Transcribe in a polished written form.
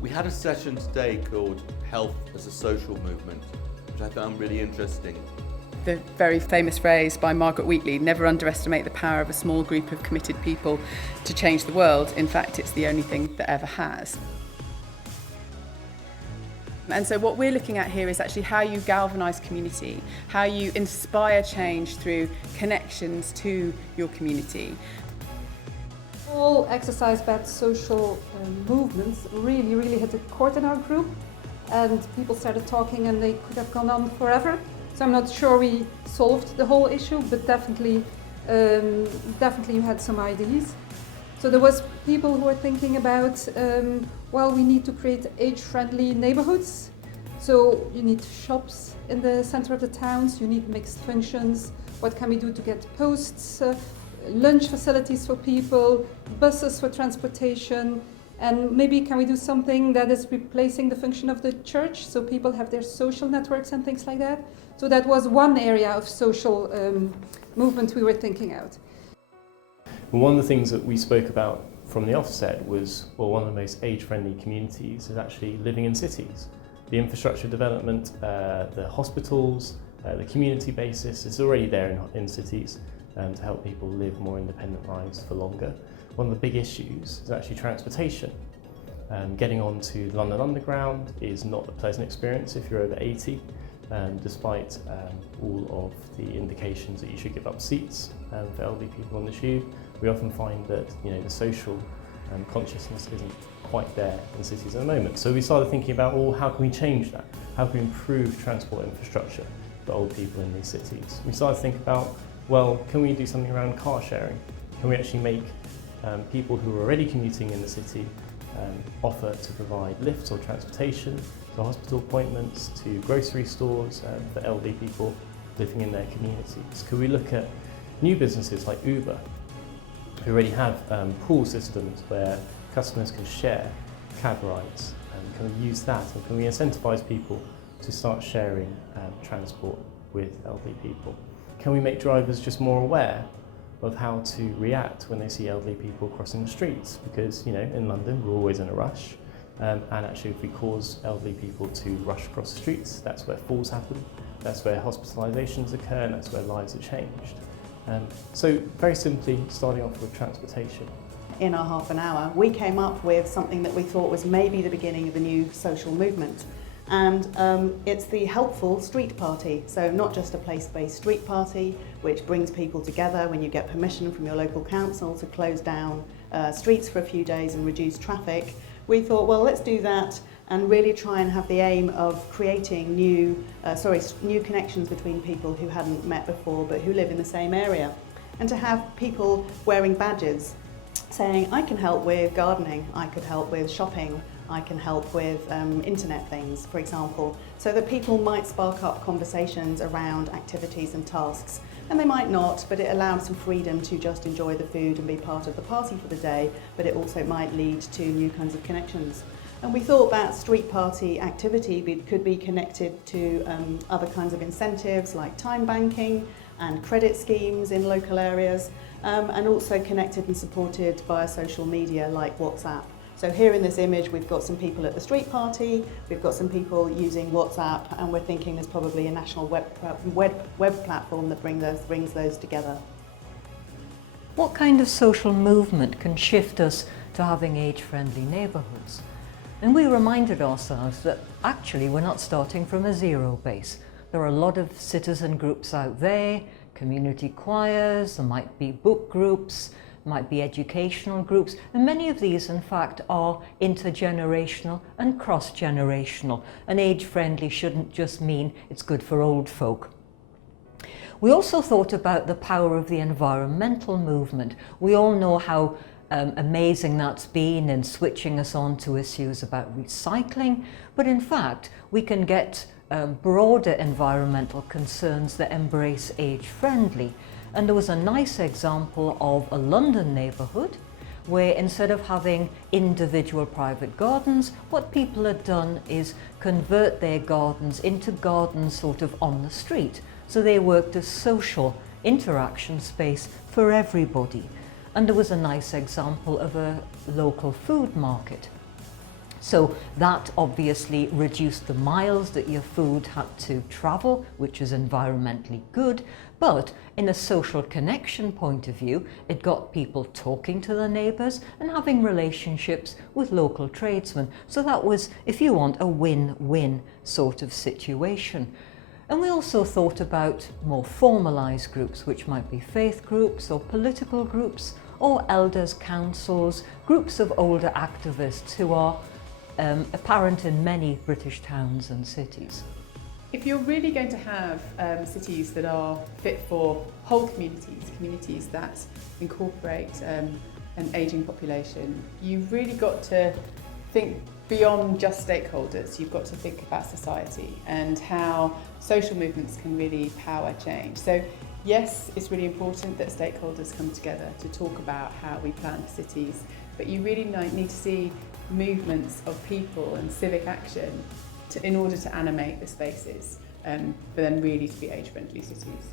We had a session today called Health as a Social Movement, which I found really interesting. The very famous phrase by Margaret Wheatley, never underestimate the power of a small group of committed people to change the world. In fact, it's the only thing that ever has. And so what we're looking at here is actually how you galvanise community, how you inspire change through connections to your community. All exercise-based social movements really hit a chord in our group, and people started talking and they could have gone on forever. So I'm not sure we solved the whole issue, but definitely you had some ideas. So there was people who were thinking about, well, we need to create age-friendly neighbourhoods. So you need shops in the centre of the towns, you need mixed functions. What can we do to get posts, lunch facilities for people, buses for transportation, and maybe can we do something that is replacing the function of the church, so people have their social networks and things like that. So that was one area of social movement we were thinking out. One of the things that we spoke about from the offset was, well, one of the most age-friendly communities is actually living in cities. The infrastructure development, the hospitals, the community basis is already there in cities to help people live more independent lives for longer. One of the big issues is actually transportation. Getting onto the London Underground is not a pleasant experience if you're over 80, despite all of the indications that you should give up seats for elderly people on the tube. We often find that the social consciousness isn't quite there in cities at the moment. So we started thinking about, well, how can we change that? How can we improve transport infrastructure for old people in these cities? We started to think about, well, can we do something around car sharing? Can we actually make people who are already commuting in the city offer to provide lifts or transportation to hospital appointments, to grocery stores for elderly people living in their communities? Could we look at new businesses like Uber, who already have pool systems where customers can share cab rides? And can we use that, and can we incentivise people to start sharing transport with elderly people? Can we make drivers just more aware of how to react when they see elderly people crossing the streets? Because in London we're always in a rush, and actually if we cause elderly people to rush across the streets, that's where falls happen, that's where hospitalisations occur, and that's where lives are changed. So very simply, starting off with transportation. In our half an hour, we came up with something that we thought was maybe the beginning of a new social movement. And it's the helpful street party. So not just a place-based street party, which brings people together when you get permission from your local council to close down streets for a few days and reduce traffic. We thought, well, let's do that and really try and have the aim of creating new connections between people who hadn't met before but who live in the same area. And to have people wearing badges saying, I can help with gardening, I could help with shopping, I can help with internet things, for example, so that people might spark up conversations around activities and tasks. And they might not, but it allowed some freedom to just enjoy the food and be part of the party for the day, but it also might lead to new kinds of connections. And we thought that street party activity could be connected to other kinds of incentives like time banking and credit schemes in local areas, and also connected and supported via social media like WhatsApp. So here in this image we've got some people at the street party, we've got some people using WhatsApp, and we're thinking there's probably a national web platform that brings those together. What kind of social movement can shift us to having age-friendly neighbourhoods? And we reminded ourselves that actually we're not starting from a zero base. There are a lot of citizen groups out there, community choirs, there might be book groups, might be educational groups, and many of these in fact are intergenerational and cross-generational, and age-friendly shouldn't just mean it's good for old folk. We also thought about the power of the environmental movement. We all know how amazing that's been in switching us on to issues about recycling, but in fact we can get broader environmental concerns that embrace age-friendly. And there was a nice example of a London neighbourhood where instead of having individual private gardens, what people had done is convert their gardens into gardens sort of on the street. So they worked as social interaction space for everybody. And there was a nice example of a local food market. So that obviously reduced the miles that your food had to travel, which is environmentally good. But in a social connection point of view, it got people talking to their neighbours and having relationships with local tradesmen. So that was, if you want, a win-win sort of situation. And we also thought about more formalised groups, which might be faith groups or political groups or elders' councils, groups of older activists who are apparent in many British towns and cities. If you're really going to have cities that are fit for whole communities that incorporate an ageing population, you've really got to think beyond just stakeholders. You've got to think about society and how social movements can really power change. So yes, it's really important that stakeholders come together to talk about how we plan for cities, but you really need to see movements of people and civic action in order to animate the spaces, for them really to be age-friendly cities.